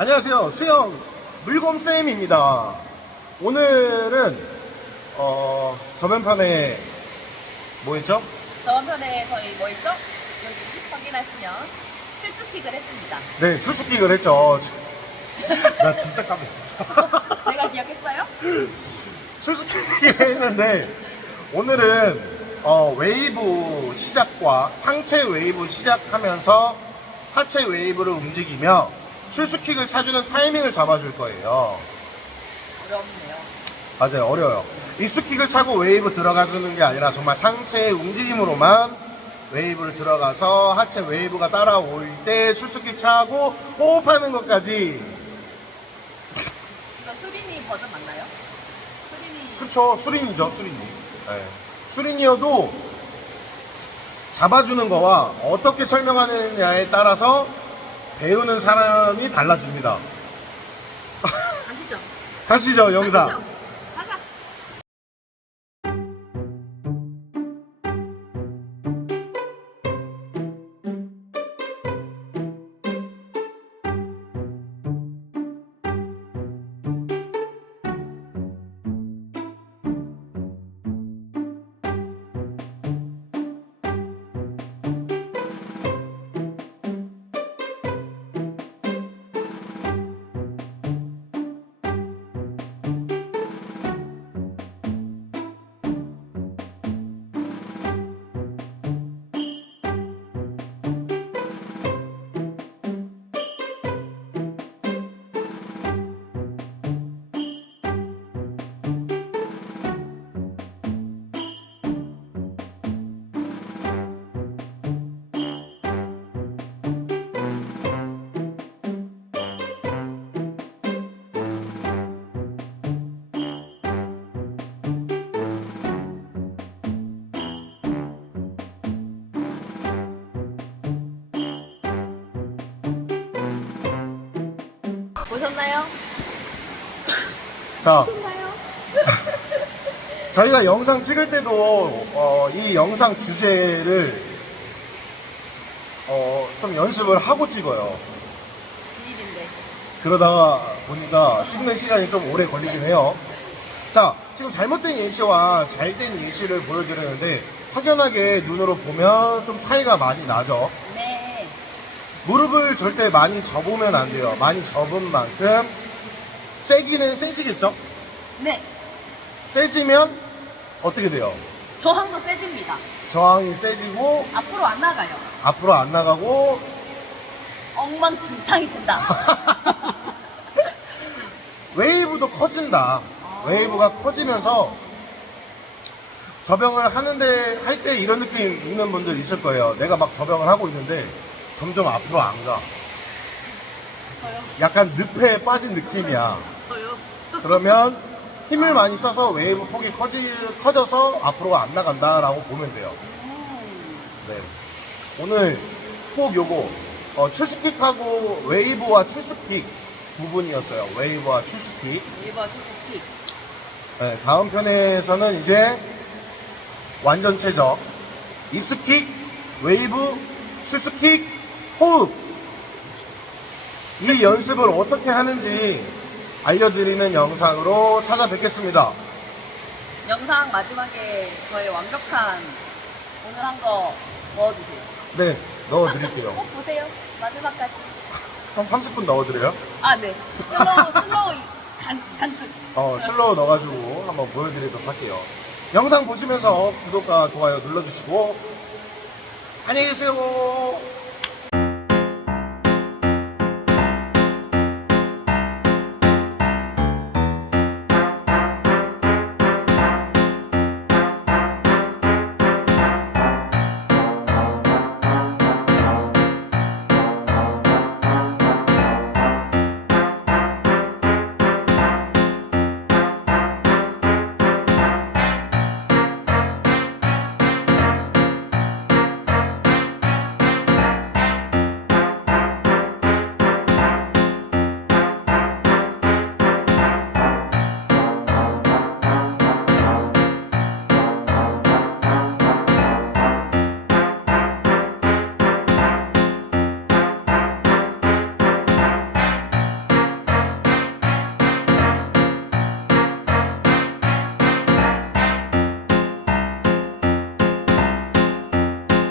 안녕하세요. 수영 물곰쌤입니다. 오늘은, 어, 저변편에 뭐 했죠? 저번 편에 저희 뭐 있죠? 여기 확인하시면 실수픽을 했습니다. 네, 출수킥을 했죠. 나 진짜 깜빡했어. 제가 기억했어요? 출수킥을 했는데, 오늘은, 어, 웨이브 시작과 상체 웨이브 시작하면서 하체 웨이브를 움직이며 출수킥을 차주는 타이밍을 잡아줄 거예요. 어렵네요. 맞아요 어려워요 입수킥을 차고 웨이브 들어가주는 게 아니라 정말 상체의 움직임으로만 웨이브를 들어가서 하체 웨이브가 따라올 때 출수킥 차고 호흡하는 것까지 이거 수린이 버전 맞나요? 수린이 그렇죠 수린이죠 수린이 네. 수린이어도 잡아주는 거와 어떻게 설명하느냐에 따라서 배우는 사람이 달라집니다 아시죠? 가시죠 영상 아시죠? 보셨나요? 자 보셨나요? 저희가 영상 찍을 때도 어, 이 영상 주제를 어, 좀 연습을 하고 찍어요. 비밀인데. 그러다가 보니까 찍는 시간이 좀 오래 걸리긴 해요. 자, 지금 잘못된 예시와 잘된 예시를 보여드리는데 확연하게 눈으로 보면 좀 차이가 많이 나죠. 네. 무릎을 절대 많이 접으면 안 돼요. 많이 접은 만큼 세기는 세지겠죠? 네. 세지면 어떻게 돼요? 저항도 세집니다. 저항이 세지고 앞으로 안 나가요. 앞으로 안 나가고 엉망진창이 된다. 웨이브도 커진다. 웨이브가 커지면서 저병을 하는데 할 때 이런 느낌 있는 분들 있을 거예요. 내가 막 저병을 하고 있는데 점점 앞으로 안 가. 저요? 약간 늪에 빠진 느낌이야. 저요? 그러면 힘을 많이 써서 웨이브 폭이 커지, 커져서 앞으로 안 나간다라고 보면 돼요. 음. 네. 오늘 꼭 요거 어, 출수킥하고 웨이브와 출수킥 부분이었어요. 웨이브와 출수킥. 일번 수수픽. 네, 다음 편에서는 이제 완전체죠. 입수킥, 웨이브, 출수킥, 호흡. 이 연습을 어떻게 하는지 알려드리는 영상으로 찾아뵙겠습니다. 영상 마지막에 저의 완벽한 오늘 한 거 넣어주세요. 네, 넣어드릴게요. 꼭 보세요. 마지막까지. 한 30분 넣어드려요. 아, 네. 슬로우, 슬로우 간, 잔뜩. 어, 슬로우 넣어가지고 한번 보여드리도록 할게요. 영상 보시면서 구독과 좋아요 눌러주시고 안녕히 계세요.